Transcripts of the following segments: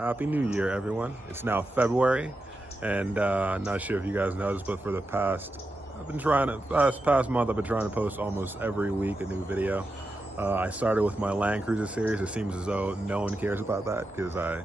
Happy New Year, everyone. It's now February, and I'm not sure if you guys noticed, but for the past, past month, I've been trying to post almost every week a new video. I started with my Land Cruiser series. It seems as though no one cares about that because I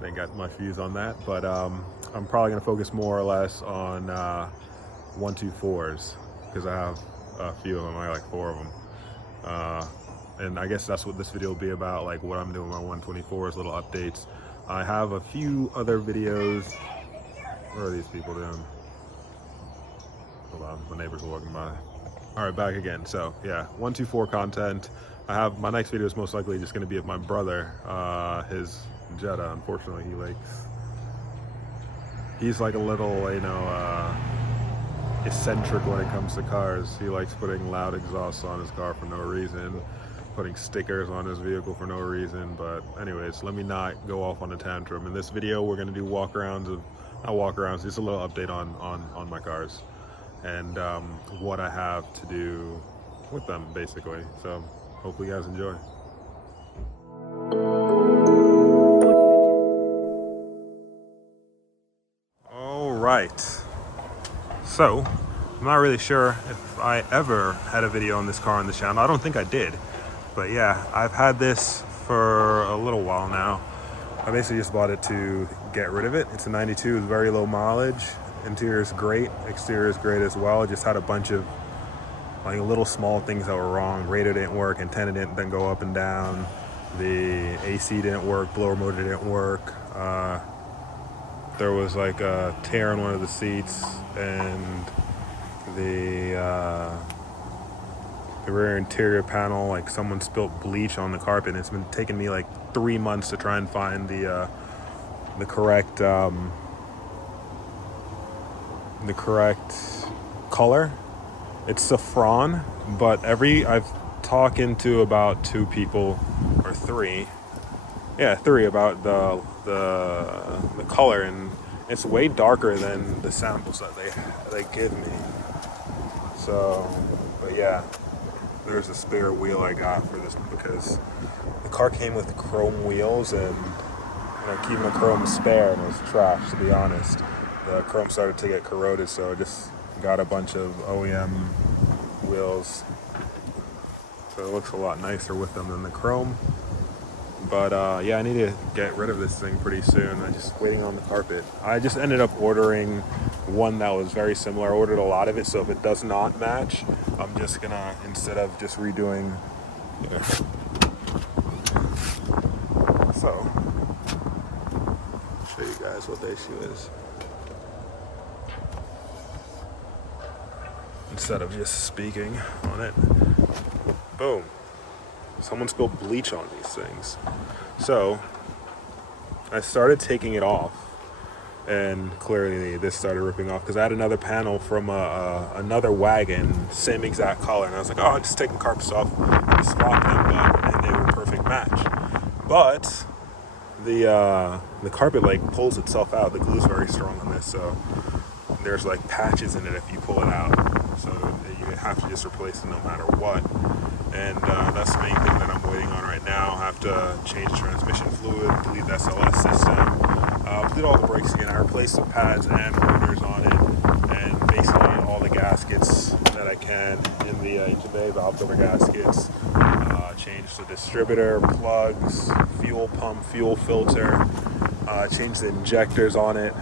didn't get much views on that, but I'm probably gonna focus more or less on 124s because I have a few of them. I got like 4 of them. And I guess that's what this video will be about, like what I'm doing with my 124s, little updates. I have a few other videos. What are these people doing? Hold on, my neighbors are walking by. All right, back again. So yeah, 124 content. I have my next video is most likely just going to be of my brother, his Jetta. Unfortunately, he's like a little, eccentric when it comes to cars. He likes putting loud exhausts on his car for no reason, putting stickers on his vehicle for no reason. But anyways, let me not go off on a tantrum. In this video, we're going to do not walk-arounds, just a little update on my cars and what I have to do with them, basically. So hopefully you guys enjoy. All right. So, I'm not really sure if I ever had a video on this car on the channel. I don't think I did. But yeah, I've had this for a little while now. I basically just bought it to get rid of it. It's a 92, it's very low mileage. Interior is great, exterior is great as well. It just had a bunch of like little small things that were wrong. Radar didn't work, antenna didn't go up and down. The AC didn't work, blower motor didn't work. There was like a tear in one of the seats, and the rear interior panel, like someone spilt bleach on the carpet. It's been taking me like 3 months to try and find the correct color. It's saffron, but I've talked to about 2 people or 3. Yeah, 3 about the color, and it's way darker than the samples that they give me. So, but yeah, there's a spare wheel I got for this because the car came with chrome wheels, and keeping a chrome spare, and it was trash, to be honest. The chrome started to get corroded, so I just got a bunch of OEM wheels. So it looks a lot nicer with them than the chrome. But yeah, I need to get rid of this thing pretty soon. I'm just waiting on the carpet. I just ended up ordering one that was very similar. I ordered a lot of it, so if it does not match, I'm just gonna, instead of just redoing, So, I'll show you guys what the issue is. Instead of just speaking on it. Boom. Someone spilled bleach on these things. So I started taking it off, and clearly this started ripping off because I had another panel from another wagon, same exact color, and I was like, oh, I'll just take the carpets off and swap them, and they were a perfect match. But the carpet like pulls itself out. The glue's very strong on this, so there's like patches in it if you pull it out, so you have to just replace it no matter what. And that's the main thing that I'm waiting on right now. I have to change transmission fluid, delete the SLS system, did all the brakes again. I replaced the pads and rotors on it, and basically all the gaskets that I can in the engine bay, valve cover gaskets, changed the distributor, plugs, fuel pump, fuel filter, changed the injectors on it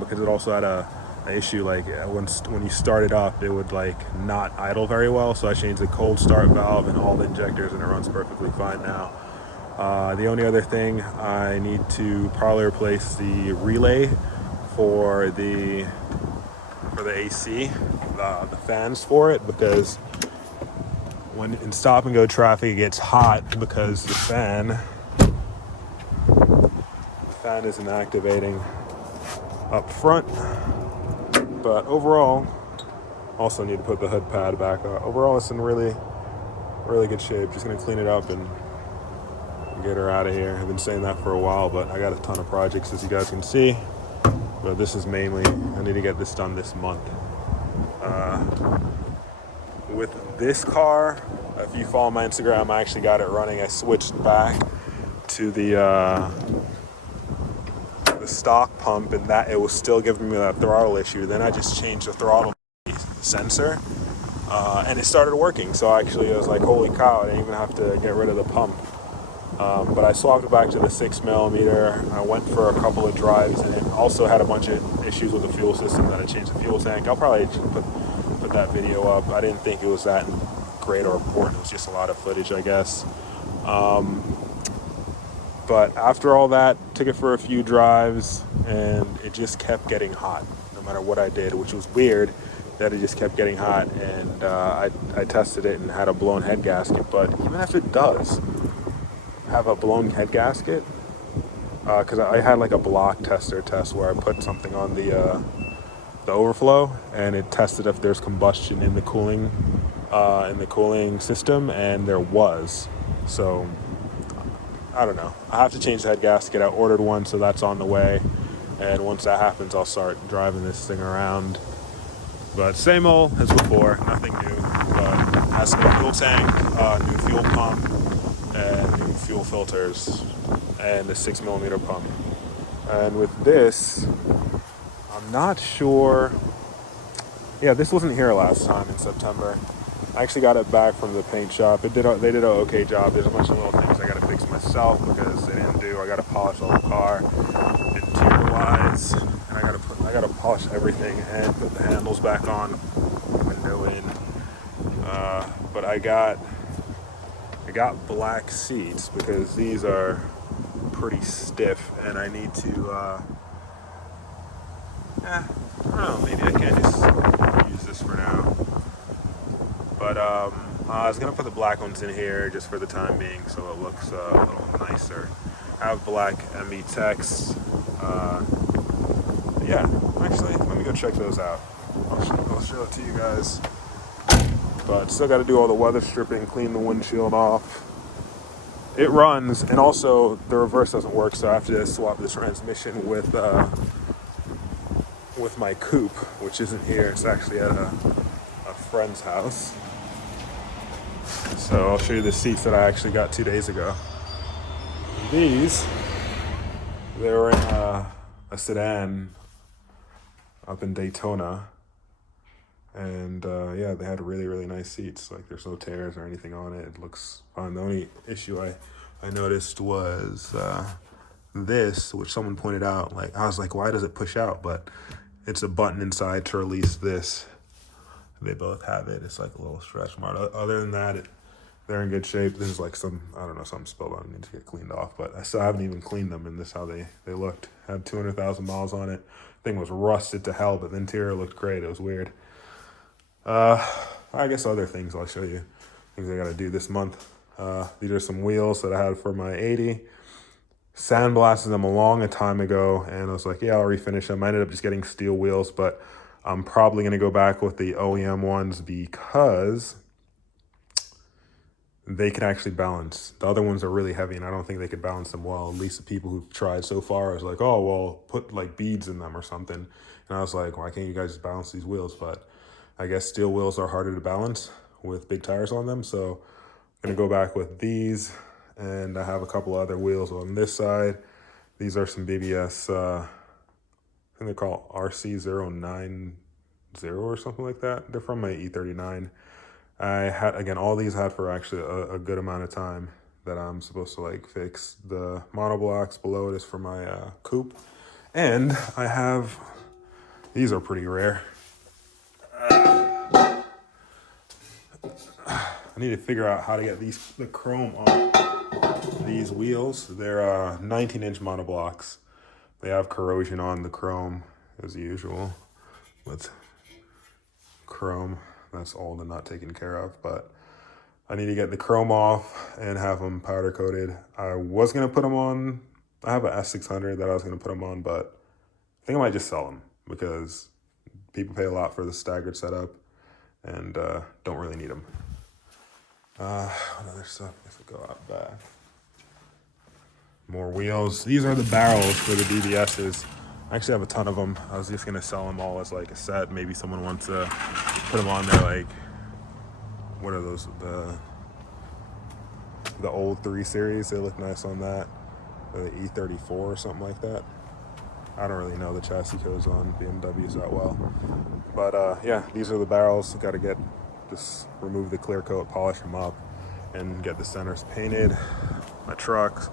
because it also had an issue, like when you start it up, it would like not idle very well, so I changed the cold start valve and all the injectors, and it runs perfectly fine now. The only other thing, I need to probably replace the relay for the AC, the fans for it, because when in stop and go traffic it gets hot because the fan isn't activating up front. But overall, also need to put the hood pad back on. Overall, it's in really good shape. Just gonna clean it up and get her out of here. I've been saying that for a while, but I got a ton of projects, as you guys can see. But this is mainly, I need to get this done this month. With this car, if you follow my Instagram, I actually got it running. I switched back to the the stock pump and that it was still giving me that throttle issue. Then I just changed the throttle sensor, and it started working. So actually I was like, holy cow, I didn't even have to get rid of the pump. But I swapped it back to the 6mm. I went for a couple of drives, and it also had a bunch of issues with the fuel system that I changed the fuel tank. I'll probably put that video up. I didn't think it was that great or important. It was just a lot of footage, I guess. But after all that, took it for a few drives, and it just kept getting hot no matter what I did, which was weird that it just kept getting hot. And I tested it and had a blown head gasket. But even if it does have a blown head gasket, because I had like a block tester test where I put something on the overflow, and it tested if there's combustion in the cooling system, and there was. So I don't know. I have to change the head gasket. I ordered one, so that's on the way. And once that happens, I'll start driving this thing around. But same old as before, nothing new. But has a new fuel tank, new fuel pump, and new fuel filters, and the 6mm pump. And with this, I'm not sure. Yeah, this wasn't here last time in September. I actually got it back from the paint shop. They did an okay job. There's a bunch of little things I gotta fix myself because they didn't do. I gotta polish the whole car, interior-wise, and I gotta polish everything and put the handles back on, window in. But I got black seats because these are pretty stiff, and I need to. I don't know. Maybe I can just use this for now. But I was gonna put the black ones in here just for the time being, so it looks a little nicer. I have black ME Techs. Yeah, actually, let me go check those out. I'll show it to you guys. But still got to do all the weather stripping, clean the windshield off. It runs, and also the reverse doesn't work, so I have to swap the transmission with my coupe, which isn't here. It's actually at a friend's house. So I'll show you the seats that I actually got 2 days ago. These, they were in a sedan up in Daytona. And yeah, they had really, really nice seats. Like there's no tears or anything on it. It looks fine. The only issue I noticed was this, which someone pointed out. Like I was like, why does it push out? But it's a button inside to release this. They both have it. It's like a little stretch mark. Other than that, they're in good shape. This is like something spilled on. It needs to get cleaned off. But I still haven't even cleaned them, and this is how they looked. Had 200,000 miles on it. Thing was rusted to hell, but the interior looked great. It was weird. I guess other things I'll show you. Things I gotta do this month. These are some wheels that I had for my 80. Sandblasted them a long time ago, and I was like, yeah, I'll refinish them. I ended up just getting steel wheels, but I'm probably gonna go back with the OEM ones because they can actually balance. The other ones are really heavy, and I don't think they could balance them well. At least the people who've tried so far is like, oh, well, put like beads in them or something. And I was like, why can't you guys just balance these wheels? But I guess steel wheels are harder to balance with big tires on them. So I'm gonna go back with these, and I have a couple other wheels on this side. These are some BBS, I think they're called RC090 or something like that. They're from my E39. I had, again, all these had for actually a good amount of time that I'm supposed to like fix. The monoblocks below it is for my coupe. And I have, these are pretty rare. I need to figure out how to get the chrome on these wheels. They're 19-inch monoblocks. They have corrosion on the chrome as usual with chrome that's old and not taken care of. But I need to get the chrome off and have them powder coated. I was gonna put them on. I have an S600 that I was gonna put them on, but I think I might just sell them because people pay a lot for the staggered setup and don't really need them. What other stuff? If we go out back, more wheels. These are the barrels for the BBSs. I actually have a ton of them. I was just gonna sell them all as like a set. Maybe someone wants to put them on there. Like, what are those? The old 3 Series. They look nice on that. Or the E34 or something like that. I don't really know the chassis codes on BMWs that well. But yeah, these are the barrels. Got to just remove the clear coat, polish them up, and get the centers painted. My truck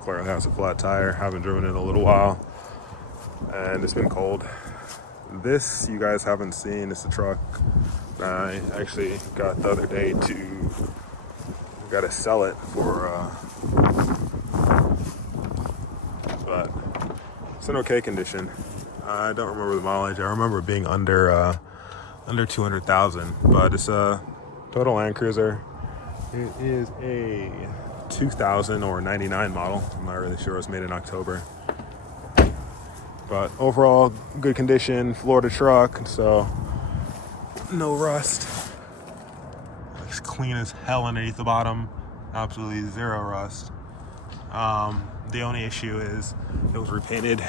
clearly has a flat tire. Haven't driven it in a little while, and it's been cold. This you guys haven't seen. It's a truck I actually got the other day got to sell it for, but it's in okay condition. I don't remember the mileage. I remember it being under 200,000, but it's a total Land Cruiser. It is a 2000 or 99 model. I'm not really sure. It was made in October. But overall, good condition, Florida truck, so no rust. Looks clean as hell underneath the bottom. Absolutely zero rust. The only issue is it was repainted,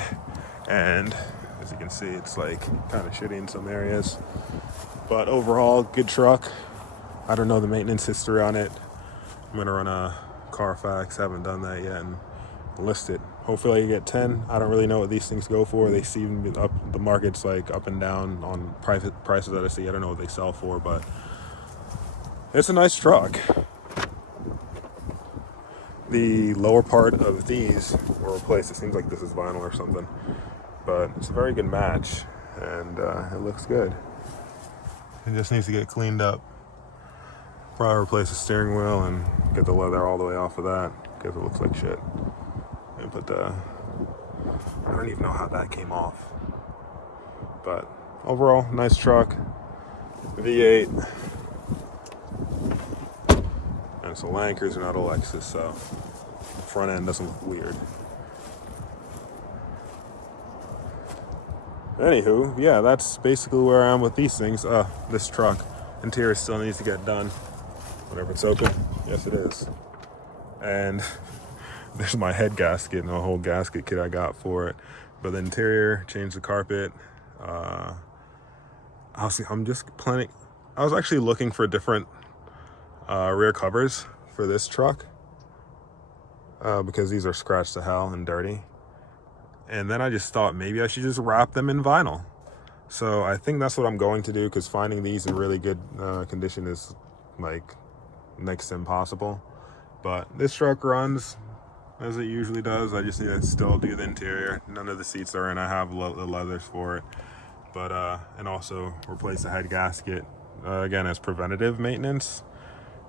and as you can see, it's like kind of shitty in some areas. But overall, good truck. I don't know the maintenance history on it. I'm gonna run a Carfax. Haven't done that yet, and list it. Hopefully I get 10. I don't really know what these things go for. They seem up, the market's like up and down on private prices that I see. I don't know what they sell for, but it's a nice truck. The lower part of these were replaced. It seems like this is vinyl or something, but it's a very good match, and it looks good. It just needs to get cleaned up. Probably replace the steering wheel and get the leather all the way off of that, because it looks like shit. And put I don't even know how that came off. But overall, nice truck. V8. And it's a Land Cruiser, not a Lexus, so the front end doesn't look weird. Anywho, yeah, that's basically where I am with these things. This truck. Interior still needs to get done. Whenever it's open. Yes, it is. And there's my head gasket and a whole gasket kit I got for it. But the interior, changed the carpet. I'm just planning. I was actually looking for different rear covers for this truck because these are scratched to hell and dirty. And then I just thought maybe I should just wrap them in vinyl. So I think that's what I'm going to do, because finding these in really good condition is like next to impossible. But this truck runs as it usually does. I just need to still do the interior. None of the seats are in. I have the leathers for it, but and also replace the head gasket again as preventative maintenance.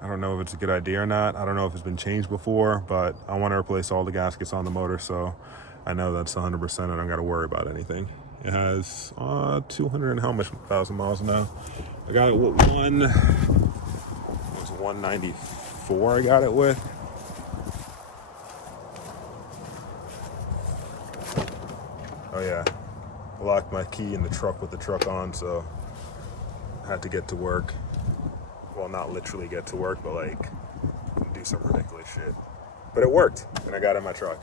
I don't know if it's a good idea or not. I don't know if it's been changed before, but I want to replace all the gaskets on the motor, so I know that's 100%. I don't got to worry about anything. It has 200 and how much thousand miles now. I got it with 194. I got it with. Oh yeah, locked my key in the truck with the truck on, so I had to get to work. Well, not literally get to work, but like do some ridiculous shit. But it worked, and I got in my truck.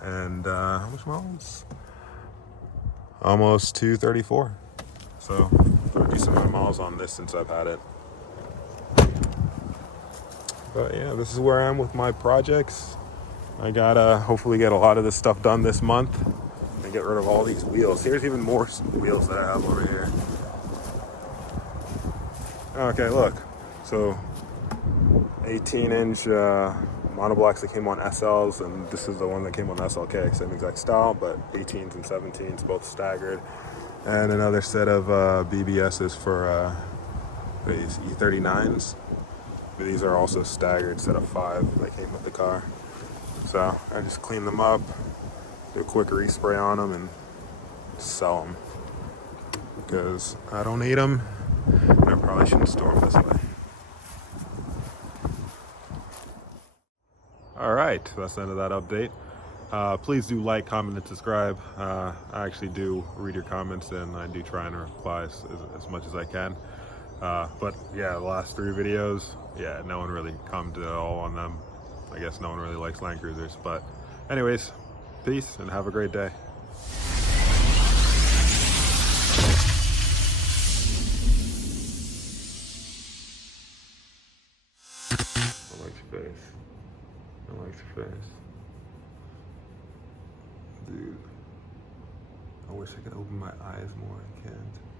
And how much miles? Almost 234. So a decent amount of miles on this since I've had it. But yeah, this is where I am with my projects. I gotta hopefully get a lot of this stuff done this month and get rid of all these wheels. Here's even more wheels that I have over here. Okay, look. So 18-inch monoblocks that came on SLs, and this is the one that came on SLK. Same exact style, but 18s and 17s, both staggered. And another set of BBSs for these E39s. These are also staggered, set of 5 that came with the car. So I just clean them up, do a quick respray on them, and sell them. Because I don't need them, and I probably shouldn't store them this way. All right, that's the end of that update. Please do like, comment, and subscribe. I actually do read your comments, and I do try and reply as much as I can. But yeah, the last 3 videos, yeah, no one really commented at all on them. I guess no one really likes Land Cruisers. But anyways, peace and have a great day. I like your face. I like your face. I wish I could open my eyes more. I can't.